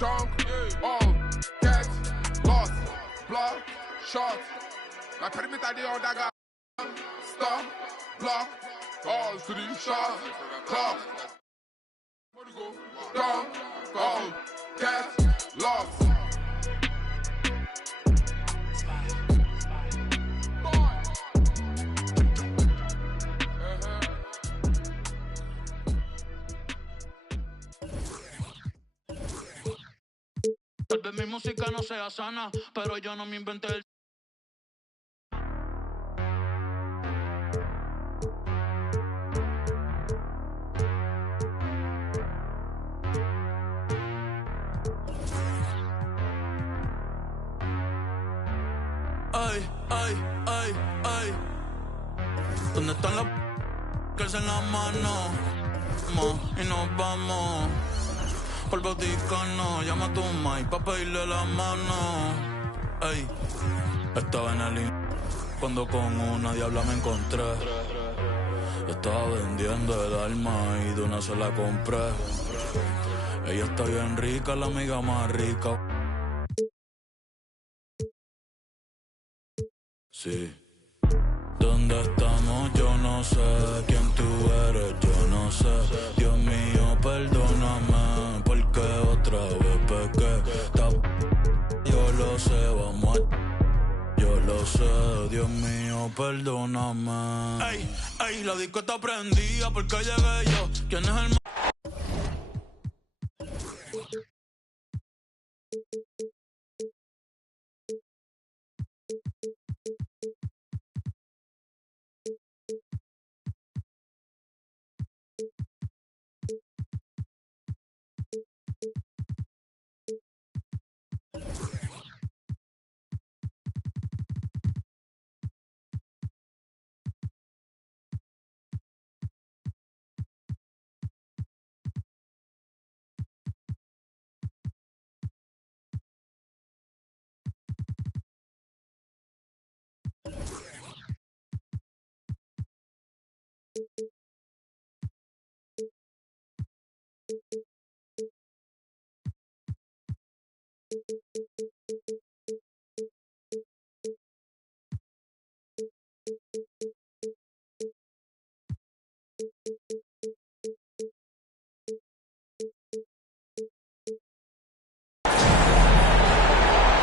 dunk, all, catch, lost, block, shot. La perimeter de on daga. Stop, block, all to the shot, clock. Dunk, all, catch, lost. Tal vez mi música no sea sana, pero yo no me inventé el... Ay, ay, ay, ay. ¿Dónde están las que alzan la mano? Y nos vamos. Por Vaticano, llama a tu mai pa' pedirle la mano. Ey, estaba en el cuando con una diabla me encontré. Estaba vendiendo el alma y de una se la compré. Ella está bien rica, la amiga más rica. Sí. ¿Dónde estamos? Yo no sé. ¿Quién tú eres? Yo no sé. Dios mío, perdóname, porque otra vez pequé. Yo lo sé, vamos a... Yo lo sé, Dios mío, perdóname. Ey, ey, la disco está prendida porque llegué yo. ¿Quién es el...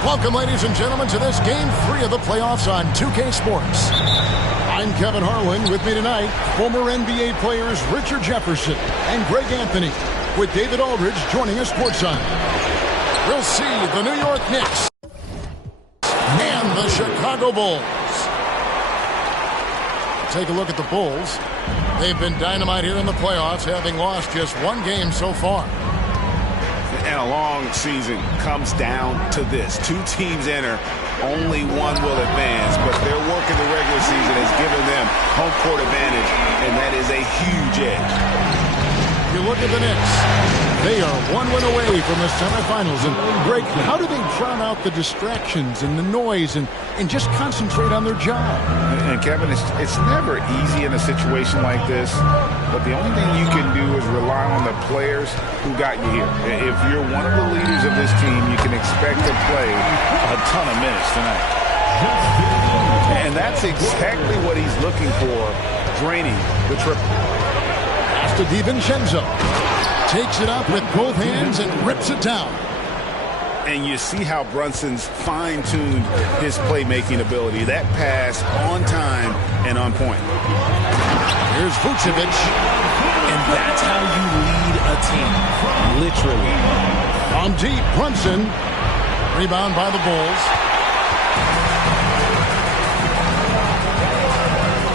Welcome, ladies and gentlemen, to this Game 3 of the playoffs on 2K Sports. I'm Kevin Harlan. With me tonight, former NBA players Richard Jefferson and Greg Anthony, with David Aldridge joining us courtside. We'll see the New York Knicks and the Chicago Bulls. Take a look at the Bulls. They've been dynamite here in the playoffs, having lost just one game so far. And a long season comes down to this. Two teams enter, only one will advance, but their work in the regular season has given them home court advantage, and that is a huge edge. You look at the Knicks. They are one win away from the semifinals. And, Greg, how do they drown out the distractions and the noise and just concentrate on their job? And Kevin, it's never easy in a situation like this, but the only thing you can do is rely on the players who got you here. If you're one of the leaders of this team, you can expect to play a ton of minutes tonight. And that's exactly what he's looking for, draining the triple. Pass to DiVincenzo. Takes it up with both hands and rips it down. And you see how Brunson's fine-tuned his playmaking ability. That pass on time and on point. Here's Vucevic. And that's how you lead a team, literally. On deep, Brunson. Rebound by the Bulls.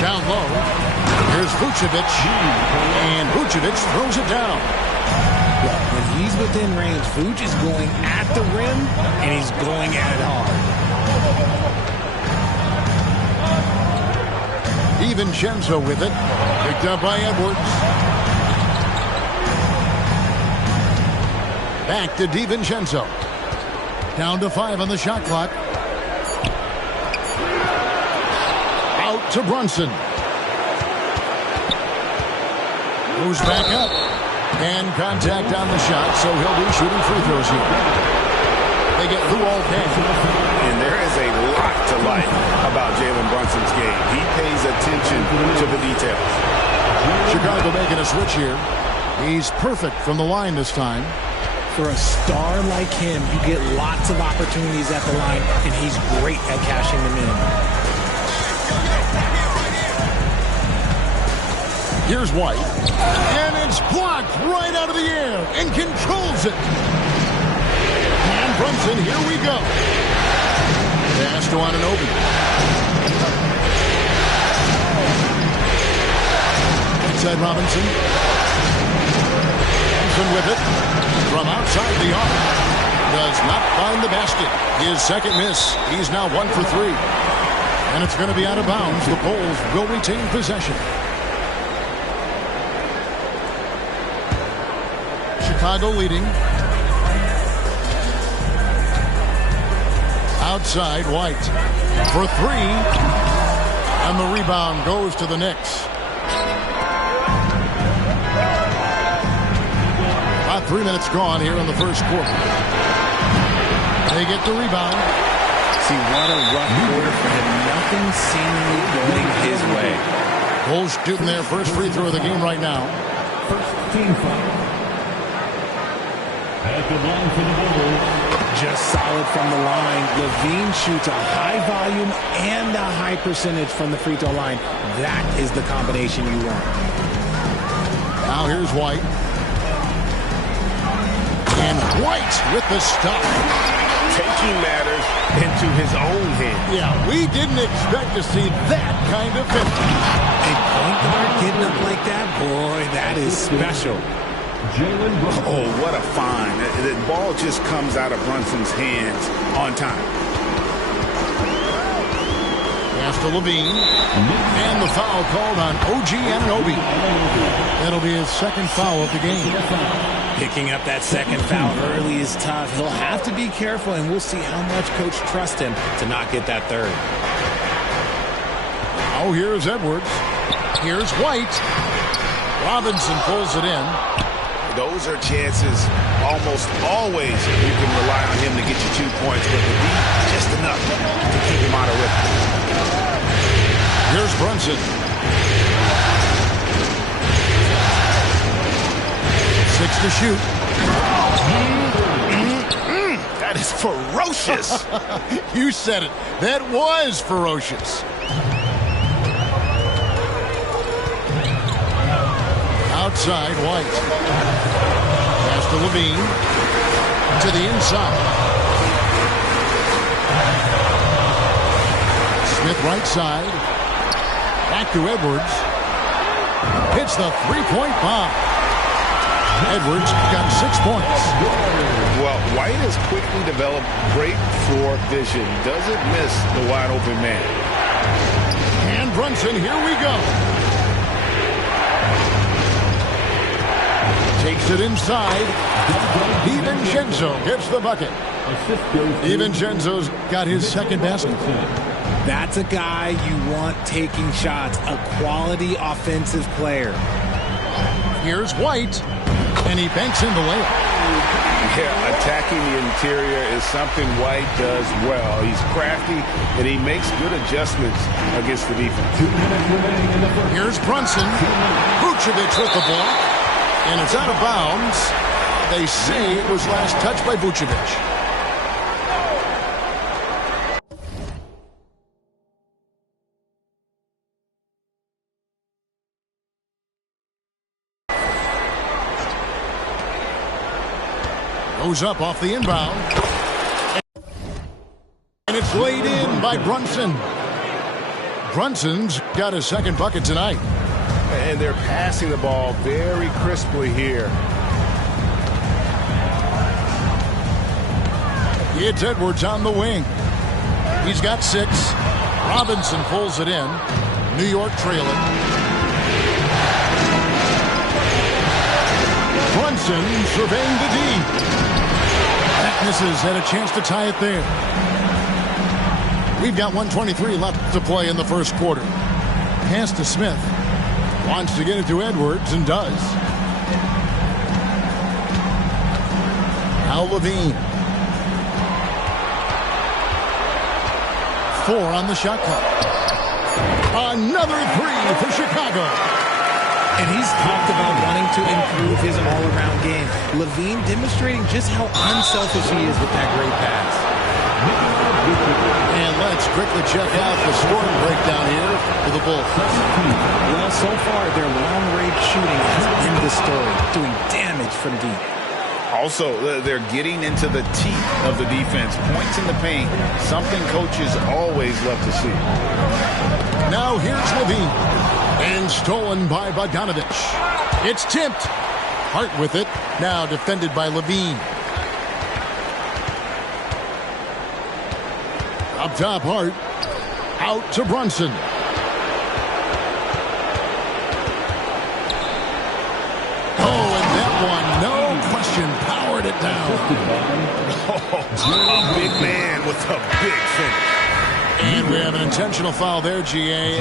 Down low. Here's Vucevic. And Vucevic throws it down. When he's within range, Vooch is going at the rim, and he's going at it hard. DiVincenzo with it. Picked up by Edwards. Back to DiVincenzo. Down to 5 on the shot clock. Out to Brunson. Goes back up. And contact on the shot, so he'll be shooting free throws here. They get through all 10. And there is a lot to like about Jalen Brunson's game. He pays attention to the details. Chicago making a switch here. He's perfect from the line this time. For a star like him, you get lots of opportunities at the line, and he's great at cashing them in. Here's White. And it's blocked right out of the air and controls it. And Brunson, here we go. Pass to Anunoby. Inside Robinson. Robinson with it. From outside the arc. Does not find the basket. His second miss. He's now 1 for 3. And it's going to be out of bounds. The Bulls will retain possession. Chicago leading. Outside White for 3. And the rebound goes to the Knicks. About 3 minutes gone here in the first quarter. They get the rebound. See, what a rough quarter for him. Nothing seemingly going his way. Bulls shooting their first free throw of the game right now. First team foul. At the line for the Bulls. Just solid from the line. Levine shoots a high volume and a high percentage from the free throw line. That is the combination you want. Now here's White. And White with the stop. Taking matters into his own hands. Yeah, we didn't expect to see that kind of finish. A point guard getting up like that, boy, that is special. Oh, what a find. The ball just comes out of Brunson's hands on time. Pass to Levine. And the foul called on OG Anunoby. That'll be his second foul of the game. Picking up that second foul early is tough. He'll have to be careful, and we'll see how much coach trusts him to not get that third. Oh, here's Edwards. Here's White. Robinson pulls it in. Those are chances almost always you can rely on him to get you 2 points, but the beat just enough to keep him out of rhythm. Here's Brunson. 6 to shoot. That is ferocious. You said it. That was ferocious. Outside, White. Pass to Levine. To the inside. Smith right side. Back to Edwards. Hits the three-point bomb. Edwards got 6 points. Well, White has quickly developed great floor vision. Doesn't miss the wide-open man. And Brunson, here we go. Takes it inside. DiVincenzo gets the bucket. DiVincenzo's got his second basket. That's a guy you want taking shots, a quality offensive player. Here's White, and he banks in the layup. Yeah, attacking the interior is something White does well. He's crafty, and he makes good adjustments against the defense. Here's Brunson. Vucevic with the block, and it's out of bounds. They say it was last touched by Vucevic. Goes up off the inbound. And it's laid in by Brunson. Brunson's got his second bucket tonight. And they're passing the ball very crisply here. It's Edwards on the wing. He's got 6. Robinson pulls it in. New York trailing. Brunson surveying the D. That misses. Had a chance to tie it there. We've got 1:23 left to play in the first quarter. Pass to Smith. Wants to get it to Edwards and does. Now Levine. 4 on the shot clock. Another 3 for Chicago. And he's talked about wanting to improve his all-around game. Levine demonstrating just how unselfish he is with that great pass. And let's quickly check out the scoring breakdown here for the Bulls. Well, so far, their long-range shooting has been the story, doing damage from deep. Also, they're getting into the teeth of the defense. Points in the paint, something coaches always love to see. Now here's Levine. And stolen by Bogdanovich. It's tipped. Hart with it. Now defended by Levine. Up top, Hart. Out to Brunson. Oh, and that one, no question, powered it down. A big man with a big finish. And we have an intentional foul there, GA.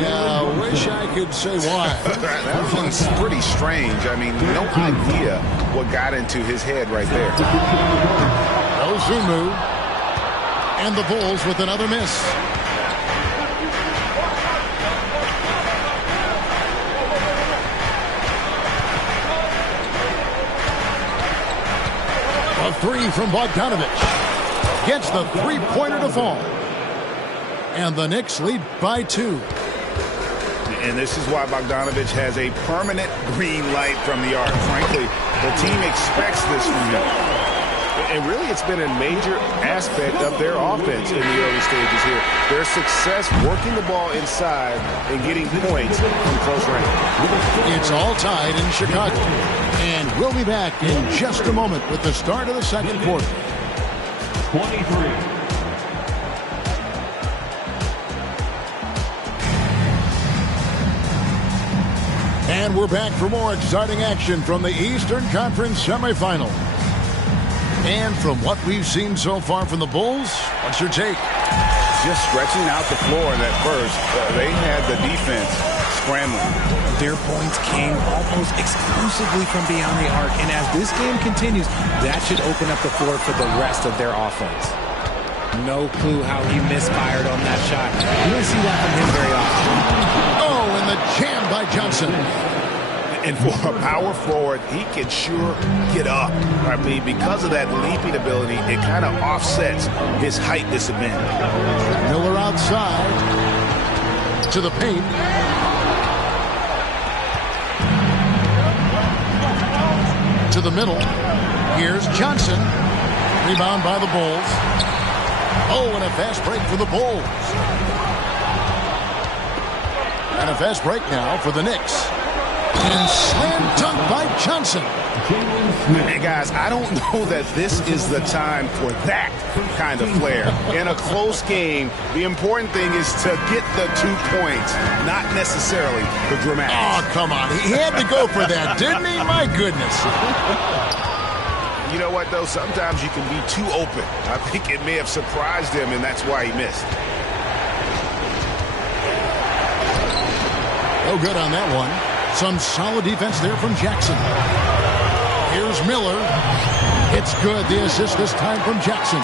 Wish I could say why. That one's pretty strange. I mean, no idea what got into his head right there. Ozumu. And the Bulls with another miss. A 3 from Bogdanovich. Gets the three-pointer to fall. And the Knicks lead by 2. And this is why Bogdanovich has a permanent green light from the arc. Frankly, the team expects this from him. And really, it's been a major aspect of their offense in the early stages here. Their success working the ball inside and getting points from close range. It's all tied in Chicago. And we'll be back in just a moment with the start of the second quarter. 23. And we're back for more exciting action from the Eastern Conference semifinal. And from what we've seen so far from the Bulls, what's your take? Just stretching out the floor in that first. They had the defense scrambling. Their points came almost exclusively from beyond the arc. And as this game continues, that should open up the floor for the rest of their offense. No clue how he misfired on that shot. You don't see that from him very often. Oh, and the jam by Johnson. And for a power forward, he can sure get up. I mean, because of that leaping ability, it kind of offsets his height disadvantage. Miller outside to the paint. To the middle. Here's Johnson. Rebound by the Bulls. Oh, and a fast break for the Bulls. And a fast break now for the Knicks. And slam dunk by Johnson. Hey, guys, I don't know that this is the time for that kind of flair. In a close game, the important thing is to get the 2 points, not necessarily the dramatics. Oh, come on. He had to go for that, didn't he? My goodness. You know what, though? Sometimes you can be too open. I think it may have surprised him, and that's why he missed. No good on that one. Some solid defense there from Jackson. Here's Miller. It's good. The assist this time from Jackson.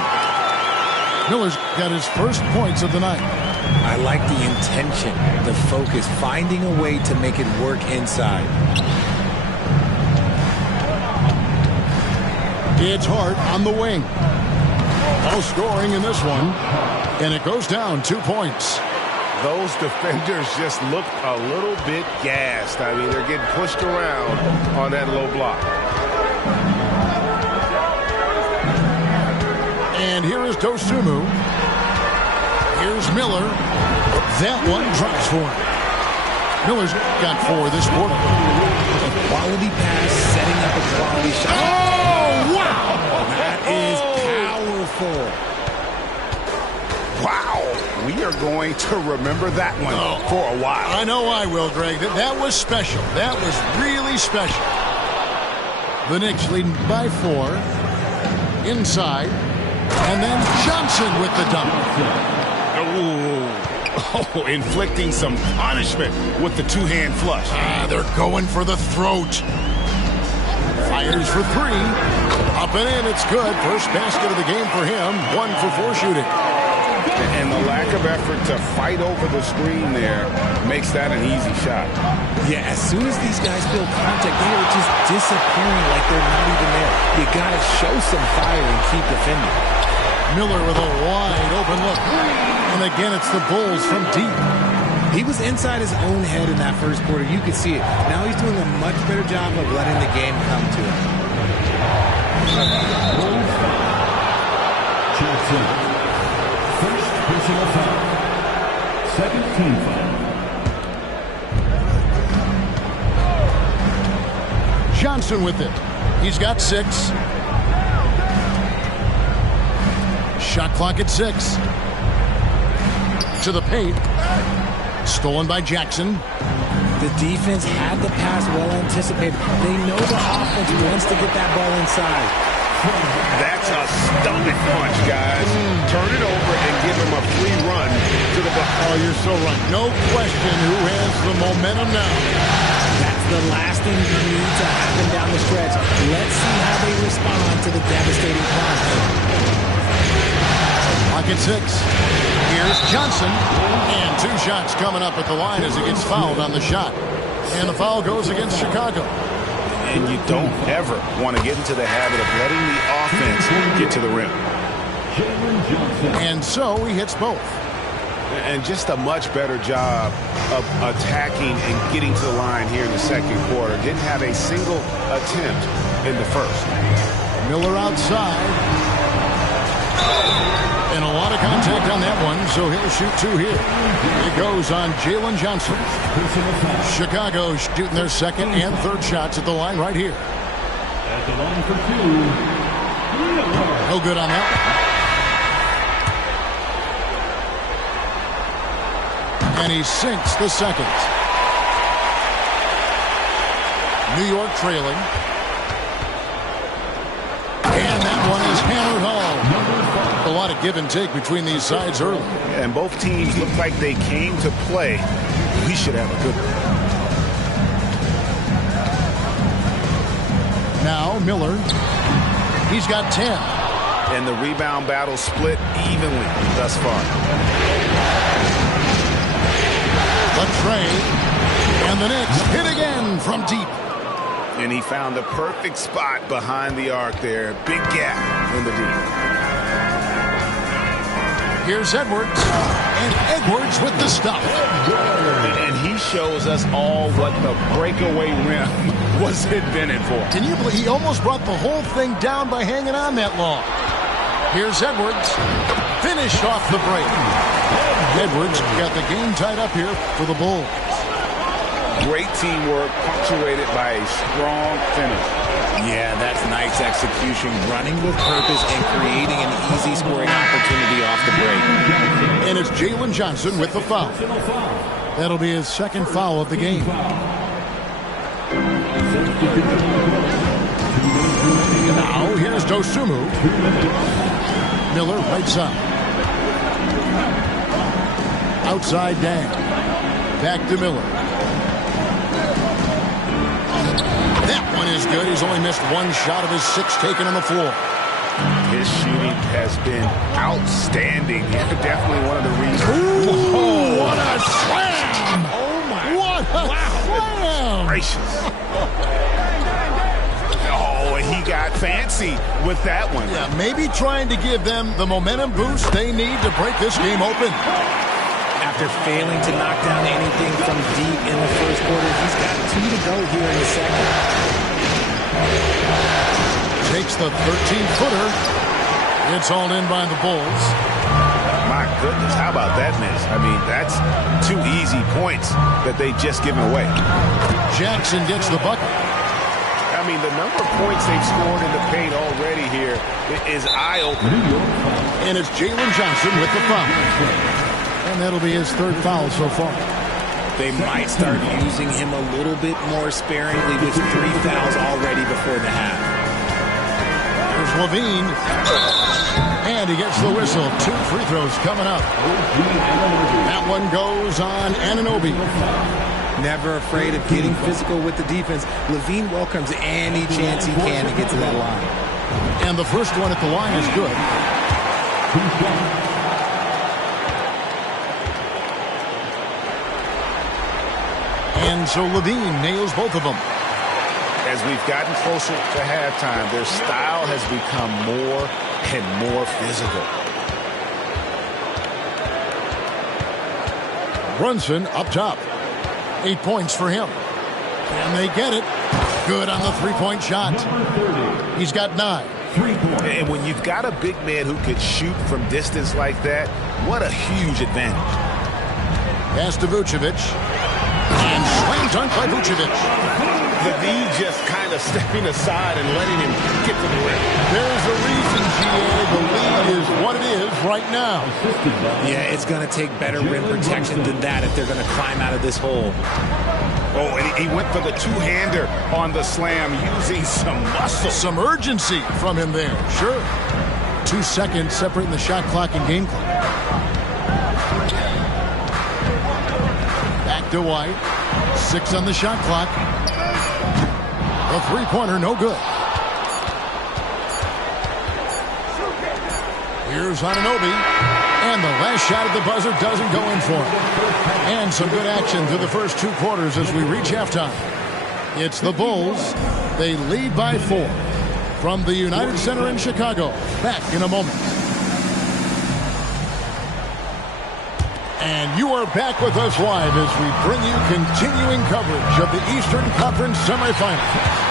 Miller's got his first points of the night. I like the intention, the focus, finding a way to make it work inside. It's Hart on the wing. No scoring in this one. And it goes down 2 points. Those defenders just look a little bit gassed. I mean, they're getting pushed around on that low block. And here is Dosunmu. Here's Miller. That one drops for him. Miller's got 4 this quarter. A quality pass, setting up a quality shot. Oh, wow! That is powerful. Wow, we are going to remember that one for a while. I know I will, Greg. That was special. That was really special. The Knicks leading by 4. Inside. And then Johnson with the dunk. Oh, inflicting some punishment with the two-hand flush. They're going for the throat. Fires for 3. A Up and in, it's good. First basket of the game for him. 1 for 4 shooting. And the lack of effort to fight over the screen there makes that an easy shot. Yeah, as soon as these guys feel contact, they are just disappearing like they're not even there. You got to show some fire and keep defending. Miller with a wide open look. And again, it's the Bulls from deep. He was inside his own head in that first quarter. You could see it. Now he's doing a much better job of letting the game come to him. Jackson. First personal foul. Second team foul. Johnson with it. He's got 6. Shot clock at 6. To the paint. Stolen by Jackson. The defense had the pass well anticipated. They know the offense wants to get that ball inside. That's a stomach punch, guys. Turn it over and give him a free run to the bucket. Oh, you're so right. No question who has the momentum now. That's the last thing you need to happen down the stretch. Let's see how they respond to the devastating punch. Clock at 6. Here's Johnson. And 2 shots coming up at the line as he gets fouled on the shot. And the foul goes against Chicago. And you don't ever want to get into the habit of letting the offense get to the rim. And so he hits both. And just a much better job of attacking and getting to the line here in the second quarter. Didn't have a single attempt in the first. Miller outside. And a lot of contact on that one, so he'll shoot 2 here. It goes on Jalen Johnson. Chicago shooting their second and third shots at the line right here. At the line for 2. No good on that one. And he sinks the second. New York trailing. And that one is hammered home. A lot of give and take between these sides early. And both teams look like they came to play. We should have a good one. Now Miller. He's got 10. And the rebound battle split evenly thus far. Latrey. And the Knicks hit again from deep. And he found the perfect spot behind the arc there. Big gap in the deep. Here's Edwards. And Edwards with the stop. And he shows us all what the breakaway rim was invented for. Can you believe he almost brought the whole thing down by hanging on that long? Here's Edwards. Finished off the break. Edwards got the game tied up here for the Bulls. Great teamwork punctuated by a strong finish. Yeah, that's nice execution, running with purpose and creating an easy scoring opportunity off the break. And it's Jalen Johnson with the foul. That'll be his second foul of the game. Now here's Dosunmu. Miller right side. Outside Dang. Back to Miller. That one is good. He's only missed 1 shot of his 6 taken on the floor. His shooting has been outstanding. Definitely one of the reasons. Ooh, what a slam! Oh, my. What a slam! Gracious. Oh, he got fancy with that one. Yeah, maybe trying to give them the momentum boost they need to break this game open. After failing to knock down anything from deep in the first quarter, he's got 2 to go here in the second. Takes the 13-footer. It's hauled in by the Bulls. My goodness, how about that miss? I mean, that's 2 easy points that they just given away. Jackson gets the bucket. I mean, the number of points they've scored in the paint already here is eye-opening. And it's Jalen Johnson with the foul. And that'll be his 3rd foul so far. They might start using him a little bit more sparingly with 3 fouls already before the half. There's Levine. And he gets the whistle. 2 free throws coming up. That one goes on Anunoby. Never afraid of getting physical with the defense. Levine welcomes any chance he can to get to that line. And the first one at the line is good. And so Levine nails both of them. As we've gotten closer to halftime, their style has become more and more physical. Brunson up top. 8 points for him. And they get it. Good on the three-point shot. He's got 9. And when you've got a big man who could shoot from distance like that, what a huge advantage. Pass to Vucevic. And slam dunk by Vucevic. Levine just kind of stepping aside and letting him get to the rim. There's a reason, GA. The lead is what it is right now. Yeah, it's going to take better rim protection than that if they're going to climb out of this hole. Oh, and he went for the two-hander on the slam using some muscle. Some urgency from him there, sure. 2 seconds separating the shot clock and game clock. Back to White. 6 on the shot clock. The three-pointer, no good. Here's Anunoby. And the last shot at the buzzer doesn't go in for him. And some good action through the first 2 quarters as we reach halftime. It's the Bulls. They lead by 4. From the United Center in Chicago. Back in a moment. And you are back with us live as we bring you continuing coverage of the Eastern Conference semifinals.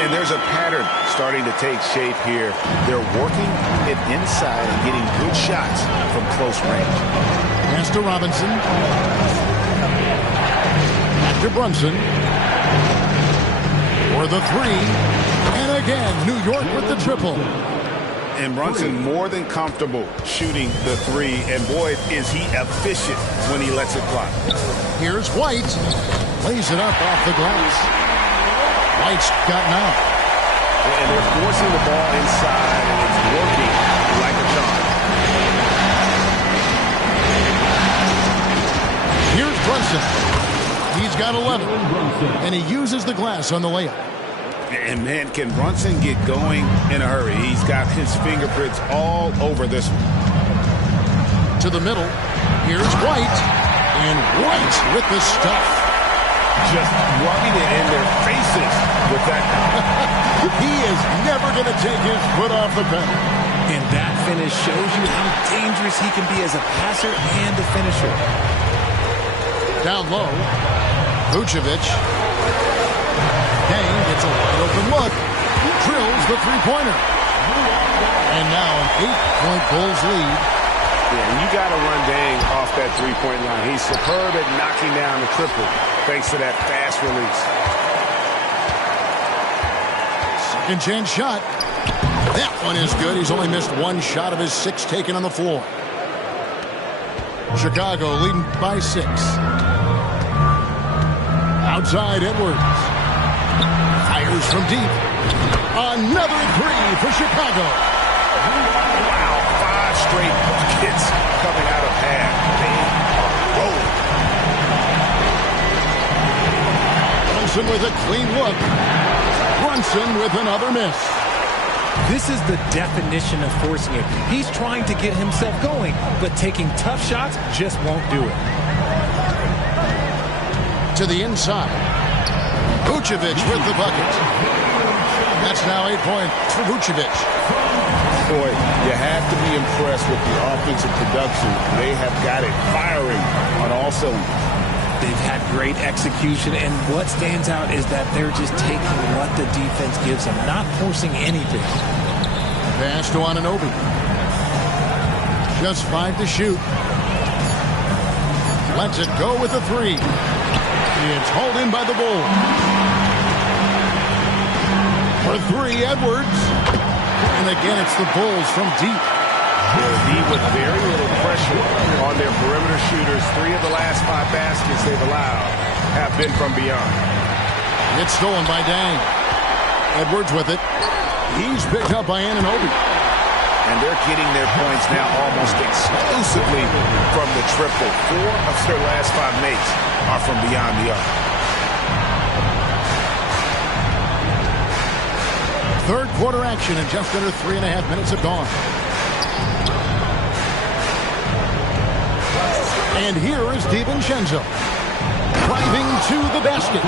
And there's a pattern starting to take shape here. They're working it inside and getting good shots from close range. Pass to Robinson. Back to Brunson. For the 3. And again, New York with the triple. And Brunson more than comfortable shooting the 3. And boy, is he efficient when he lets it fly. Here's White. Lays it up off the glass. White's gotten out. And they're forcing the ball inside, and it's working like a charm. Here's Brunson. He's got 11. And he uses the glass on the layup. And, man, can Brunson get going in a hurry? He's got his fingerprints all over this one. To the middle. Here's White. And White with the stuff. Just rubbing it in their faces with that. He is never going to take his foot off the pedal. And that finish shows you how dangerous he can be as a passer and a finisher. Down low. Vucevic. Dang gets a wide open look. Drills the three-pointer. And now an 8-point Bulls lead. Yeah, you got to run Dang off that three-point line. He's superb at knocking down the triple thanks to that fast release. Second chance shot. That one is good. He's only missed 1 shot of his 6 taken on the floor. Chicago leading by 6. Outside Edwards. Fires from deep. Another 3 for Chicago. Wow, 5 straight buckets coming out of half. They are rolling. Brunson with a clean look. Brunson with another miss. This is the definition of forcing it. He's trying to get himself going, but taking tough shots just won't do it. To the inside. Vucevic with the bucket. That's now 8 points for Vucevic. Boy, you have to be impressed with the offensive production. They have got it firing on all cylinders. They've had great execution, and what stands out is that they're just taking what the defense gives them, not forcing anything. Pass to Anunoby. Just 5 to shoot. Lets it go with the 3. It's hauled in by the Bulls. For 3, Edwards. And again, it's the Bulls from deep. With very little pressure on their perimeter shooters. 3 of the last 5 baskets they've allowed have been from beyond. It's stolen by Dang. Edwards with it. He's picked up by Anunoby. And they're getting their points now almost exclusively from the triple. 4 of their last 5 makes are from beyond the arc. Third quarter action, and just under 3.5 minutes have gone. And here is DiVincenzo driving to the basket.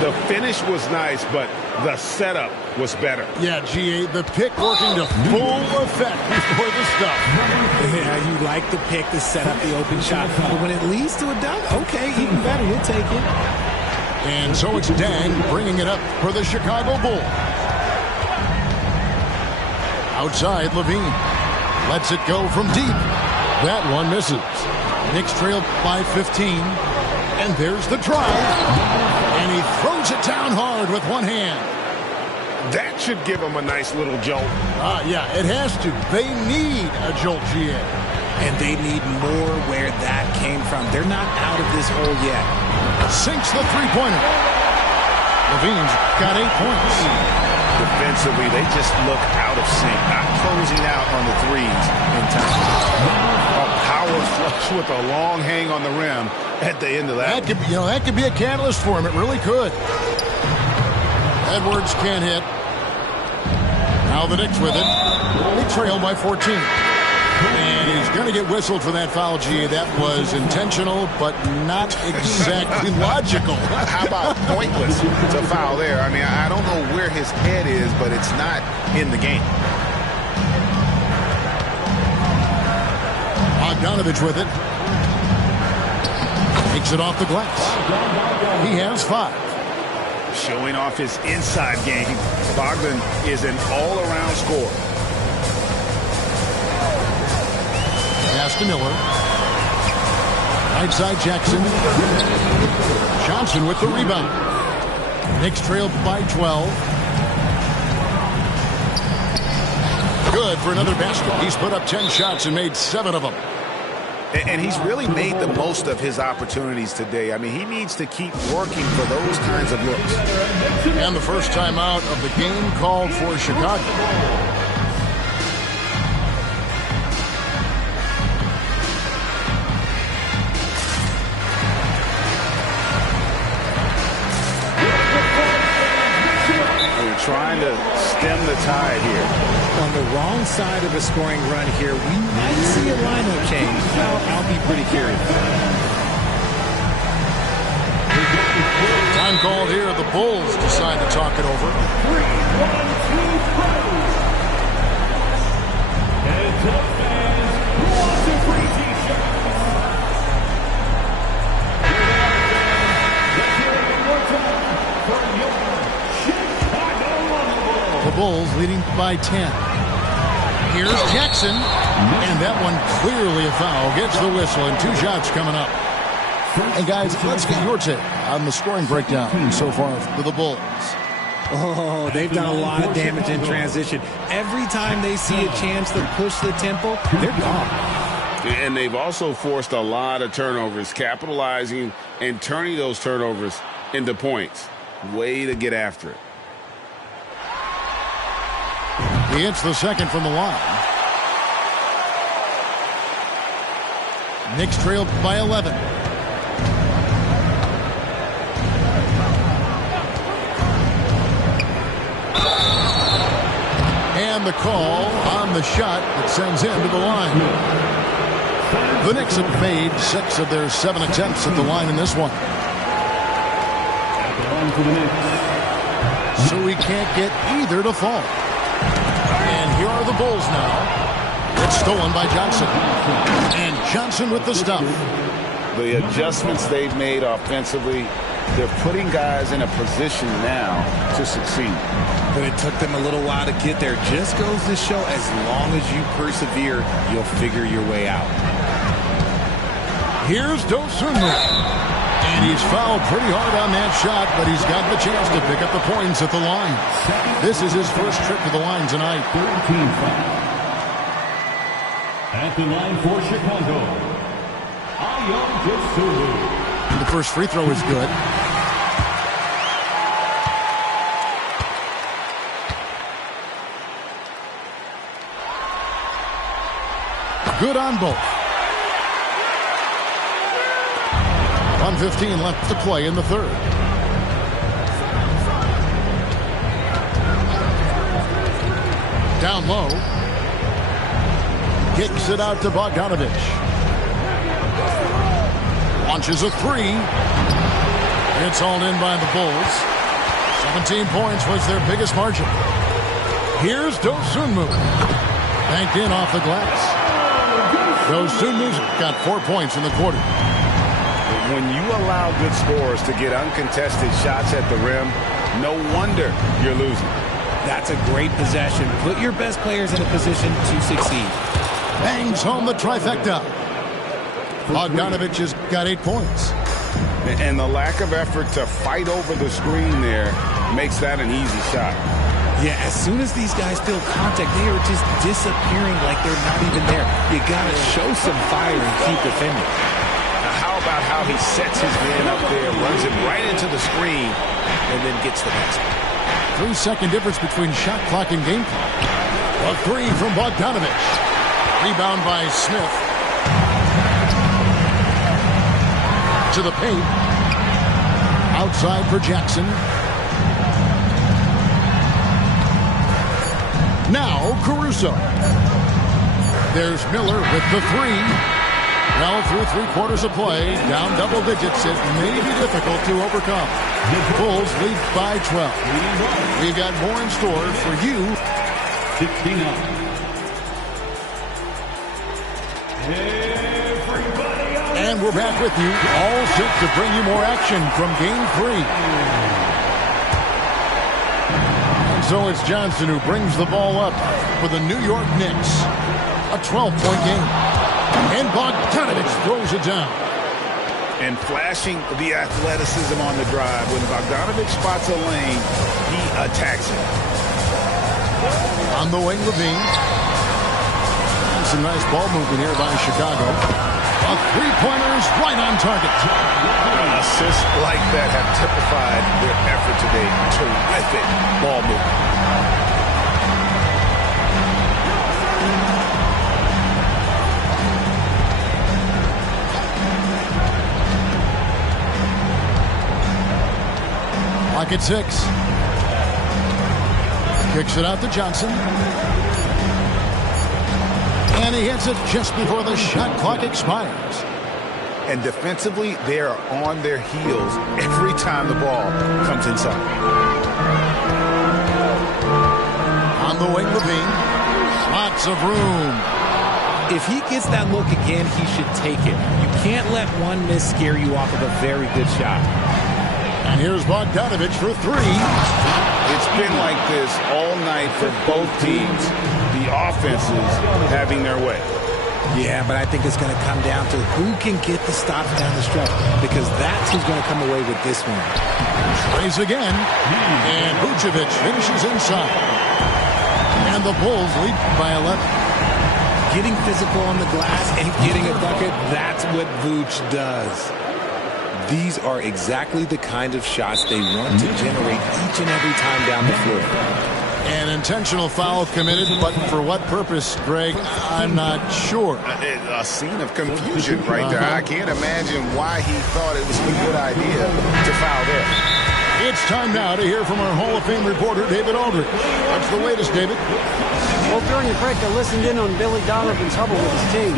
The finish was nice, but the setup was better. Yeah, GA, the pick working to full effect before the stuff. Yeah, you like the pick to set up the open shot. But when it leads to a dunk, okay, even better. You'll take it. And so it's Dang bringing it up for the Chicago Bulls. Outside, Levine lets it go from deep. That one misses. Knicks trail by 15. And there's the drive. And he throws it down hard with one hand. That should give him a nice little jolt. Yeah, it has to. They need a jolt, GA. And they need more where that came from. They're not out of this hole yet. Sinks the three-pointer. Levine's got 8 points. Defensively, they just look out of sync, not closing out on the threes in time. A power flush with a long hang on the rim at the end of that. That could be a catalyst for him. It really could. Edwards can't hit. Now the Knicks with it. They trail by 14. And he's going to get whistled for that foul, GA. That was intentional, but not exactly logical. How about pointless to foul there? I mean, I don't know where his head is, but it's not in the game. Bogdanovich with it. Takes it off the glass. He has 5. Showing off his inside game. Bogdan is an all-around scorer. Pass to Miller. Right side Jackson. Johnson with the rebound. Knicks trail by 12. Good for another basket. He's put up 10 shots and made 7 of them. And he's really made the most of his opportunities today. I mean, he needs to keep working for those kinds of looks. And the first timeout of the game called for Chicago. They're trying to stem the tide here. On the wrong side of a scoring run here, we might see a lineup change. I'll be pretty curious. Time called here. The Bulls decide to talk it over. 3, 1, 2, throws. Heads up, fans. Who wants a free t-shirt? Let's hear it one more time for your Chicago Bulls. The Bulls leading by 10. Here's Jackson, and that one clearly a foul. Gets the whistle, and 2 shots coming up. And guys, let's get your take on the scoring breakdown so far for the Bulls. Oh, they've done a lot of damage in transition. Every time they see a chance to push the tempo, they're gone. And they've also forced a lot of turnovers, capitalizing and turning those turnovers into points. Way to get after it. He hits the second from the line. Knicks trailed by 11. And the call on the shot that sends him to the line. The Knicks have made 6 of their 7 attempts at the line in this one. So we can't get either to fall. And here are the Bulls now. It's stolen by Johnson. And Johnson with the stuff. The adjustments they've made offensively, they're putting guys in a position now to succeed. But it took them a little while to get there. Just goes to show, as long as you persevere, you'll figure your way out. Here's Dosunmu. And he's fouled pretty hard on that shot, but he's got the chance to pick up the points at the line. This is his first trip to the line tonight. 13 foul. At the line for Chicago, Dosunmu. The first free throw is good. Good on both. 1:15 left to play in the third. Down low. Kicks it out to Bogdanovich. Launches a three. It's hauled in by the Bulls. 17 points was their biggest margin. Here's Dosunmu. Banked in off the glass. Dosunmu's got 4 points in the quarter. When you allow good scorers to get uncontested shots at the rim, no wonder you're losing. That's a great possession. Put your best players in a position to succeed. Bangs home the trifecta. Bogdanovich has got 8 points. And the lack of effort to fight over the screen there makes that an easy shot. Yeah, as soon as these guys feel contact, they are just disappearing like they're not even there. You got to show some fire and keep defending. Now, how about how he sets his man up there, runs it right into the screen, and then gets the basket. 3-second difference between shot clock and game clock. A three from Bogdanovich. Rebound by Smith. To the paint. Outside for Jackson. Now Caruso. There's Miller with the three. Well, through 3 quarters of play, down double digits, it may be difficult to overcome. The Bulls lead by 12. We've got more in store for you. 69. And we're back with you, all set to bring you more action from Game 3. And so it's Johnson who brings the ball up for the New York Knicks. A 12-point game. And Bogdanovich throws it down. And flashing the athleticism on the drive. When Bogdanovich spots a lane, he attacks it. On the wing, Levine. And some nice ball movement here by Chicago. A three-pointer's right on target. Assists like that have typified their effort today. Terrific ball movement. Lock at 6. Kicks it out to Johnson. And he hits it just before the shot clock expires. And defensively, they are on their heels every time the ball comes inside. On the wing, Levine. Lots of room. If he gets that look again, he should take it. You can't let one miss scare you off of a very good shot. And here's Bogdanovich for 3. It's been like this all night for both teams. The offenses having their way. Yeah, but I think it's going to come down to who can get the stops down the stretch, because that's who's going to come away with this one. Tries again. And Vucevic finishes inside. And the Bulls lead by 11. Getting physical on the glass and getting a bucket, that's what Vooch does. These are exactly the kind of shots they want to generate each and every time down the floor. An intentional foul committed, but for what purpose, Greg? I'm not sure. A scene of confusion right there. I can't imagine why he thought it was a good idea to foul there. It's time now to hear from our Hall of Fame reporter, David Aldridge. What's the latest, David? Well, during the break, I listened in on Billy Donovan's huddle with his team.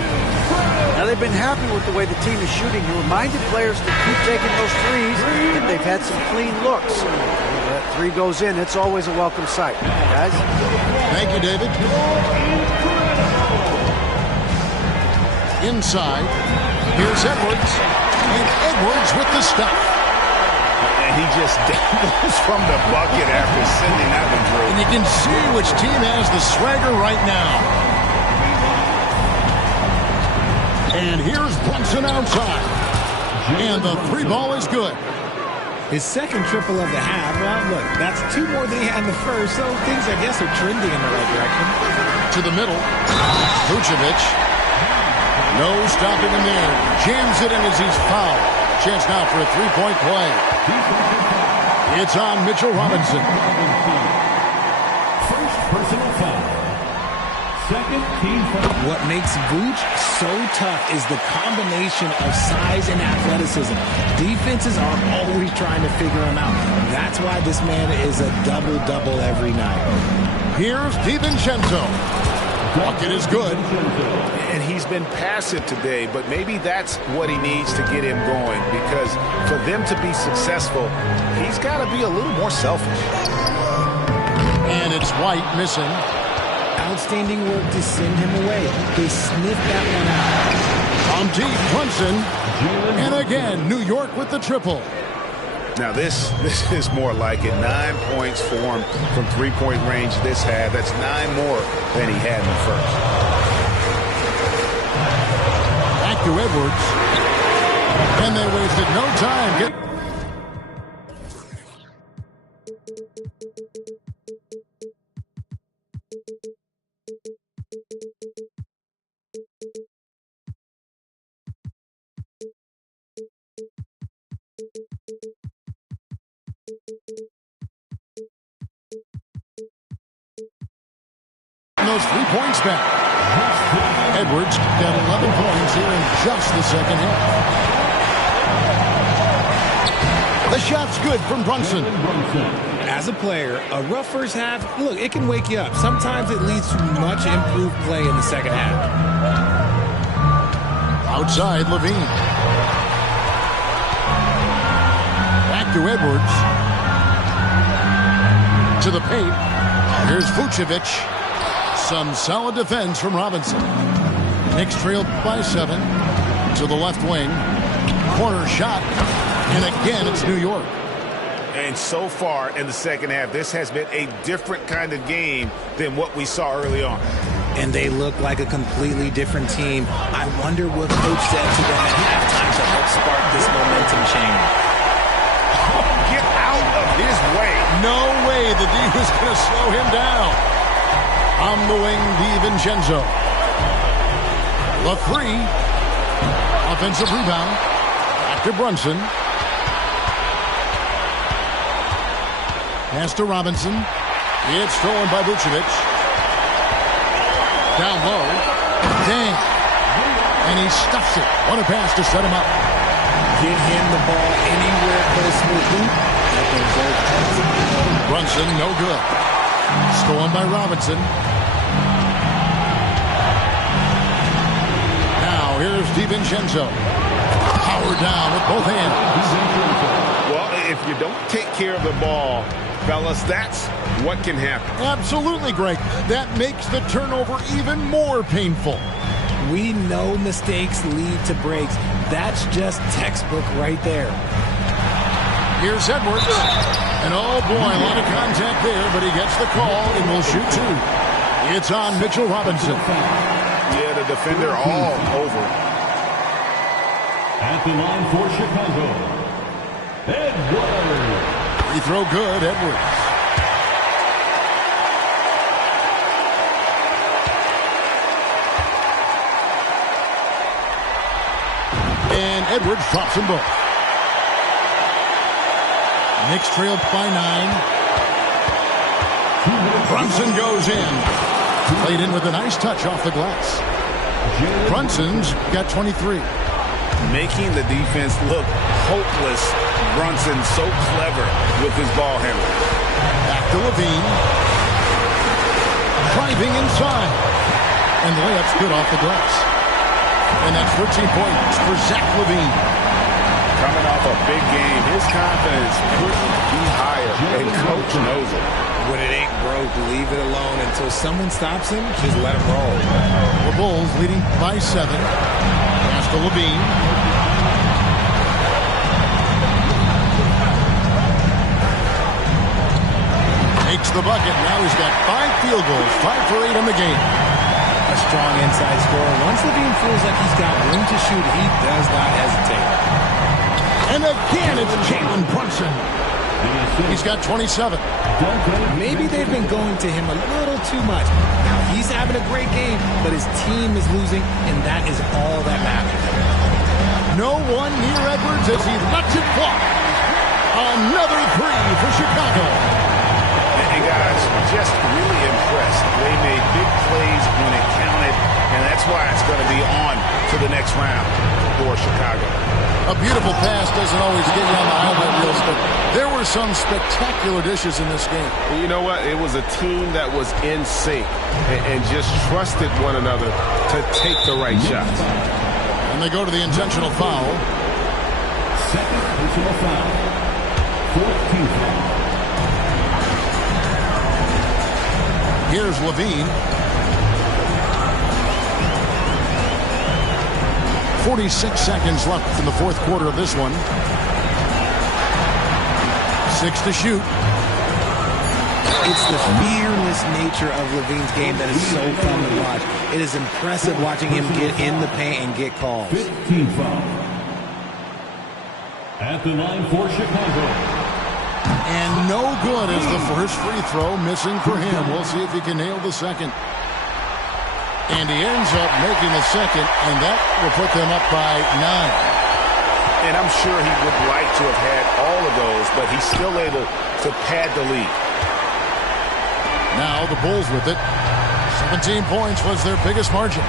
Now, they've been happy with the way the team is shooting. He reminded players to keep taking those threes, and they've had some clean looks. When that three goes in, it's always a welcome sight. Guys? Thank you, David. Inside, here's Edwards. And Edwards with the stuff. And he just dangles from the bucket after sending that one through. And you can see which team has the swagger right now. And here's Brunson outside. And the three ball is good. His second triple of the half. Well, look, that's 2 more than he had in the first, so things, I guess, are trending in the right direction. To the middle. Vucevic. No stopping him there. Jams it in as he's fouled. Chance now for a three-point play. It's on Mitchell Robinson. First personal foul. Second team foul. What makes Vooch so tough is the combination of size and athleticism. Defenses are always trying to figure him out. That's why this man is a double-double every night. Here's DiVincenzo. Bucket is good. And he's been passive today, but maybe that's what he needs to get him going, because for them to be successful, he's got to be a little more selfish. And it's White missing. Outstanding work to send him away. They sniffed that one out. On deep, Brunson. And again, New York with the triple. Now this is more like it. 9 points for him from three-point range this half. That's 9 more than he had in the first. Back to Edwards. And they wasted no time. Those 3 points back. Edwards got 11 points here in just the second half. The shot's good from Brunson. As a player, a rough first half, look, it can wake you up. Sometimes it leads to much improved play in the second half. Outside, Levine. Back to Edwards. To the paint. Here's Vucevic. Some solid defense from Robinson. Knicks trailed by 7 to the left wing. Corner shot. And again, it's New York. And so far in the second half, this has been a different kind of game than what we saw early on. And they look like a completely different team. I wonder what coach said to them at halftime to help spark this momentum change. Oh, get out of his way. No way the D was going to slow him down. On the wing, DiVincenzo. The 3. Offensive rebound. Back to Brunson. Pass to Robinson. It's stolen by Vucevic. Down low. Dang. And he stuffs it. What a pass to set him up. Get him the ball anywhere close to the hoop. Brunson, no good. Stolen by Robinson. Now here's DiVincenzo. Power down with both hands. Well, if you don't take care of the ball, fellas, that's what can happen. Absolutely, Greg. That makes the turnover even more painful. We know mistakes lead to breaks. That's just textbook right there. Here's Edwards. And oh boy, a lot of contact there, but he gets the call and will shoot 2. It's on Mitchell Robinson. Yeah, the defender all over. At the line for Chicago, Edwards. Free throw good, Edwards. And Edwards drops them both. Knicks trailed by 9. Brunson goes in. Played in with a nice touch off the glass. Brunson's got 23. Making the defense look hopeless. Brunson so clever with his ball handling. Back to Levine. Driving inside. And the layup's good off the glass. And that's 13 points for Zach Levine. Coming off a big game, his confidence couldn't be higher, and coach knows it. When it ain't broke, leave it alone until someone stops him. Just let him roll. The Bulls leading by 7. Pass to Levine. Makes the bucket. Now he's got 5 field goals, 5 for 8 in the game. A strong inside scorer. Once Levine feels like he's got room to shoot, he does not hesitate. And again, it's Jalen Brunson. He's got 27. Maybe they've been going to him a little too much. Now, he's having a great game, but his team is losing, and that is all that matters. No one near Edwards as he lets it fly. Another 3 for Chicago. And guys, just really impressed. They made big plays when it counted, and that's why it's going to be on to the next round for Chicago. A beautiful pass doesn't always get you on the highlight reels, but there were some spectacular dishes in this game. You know what? It was a team that was in sync and just trusted one another to take the right shots. And they go to the intentional foul. Second personal foul. 14th foul. Here's Levine. 46 seconds left in the fourth quarter of this one. 6 to shoot. It's the fearless nature of Levine's game that is so fun to watch. It is impressive watching him get in the paint and get calls. 15th foul. At the line for Chicago. And no good as the first free throw missing for him. We'll see if he can nail the second. And he ends up making the second, and that will put them up by 9. And I'm sure he would like to have had all of those, but he's still able to pad the lead. Now the Bulls with it. 17 points was their biggest margin.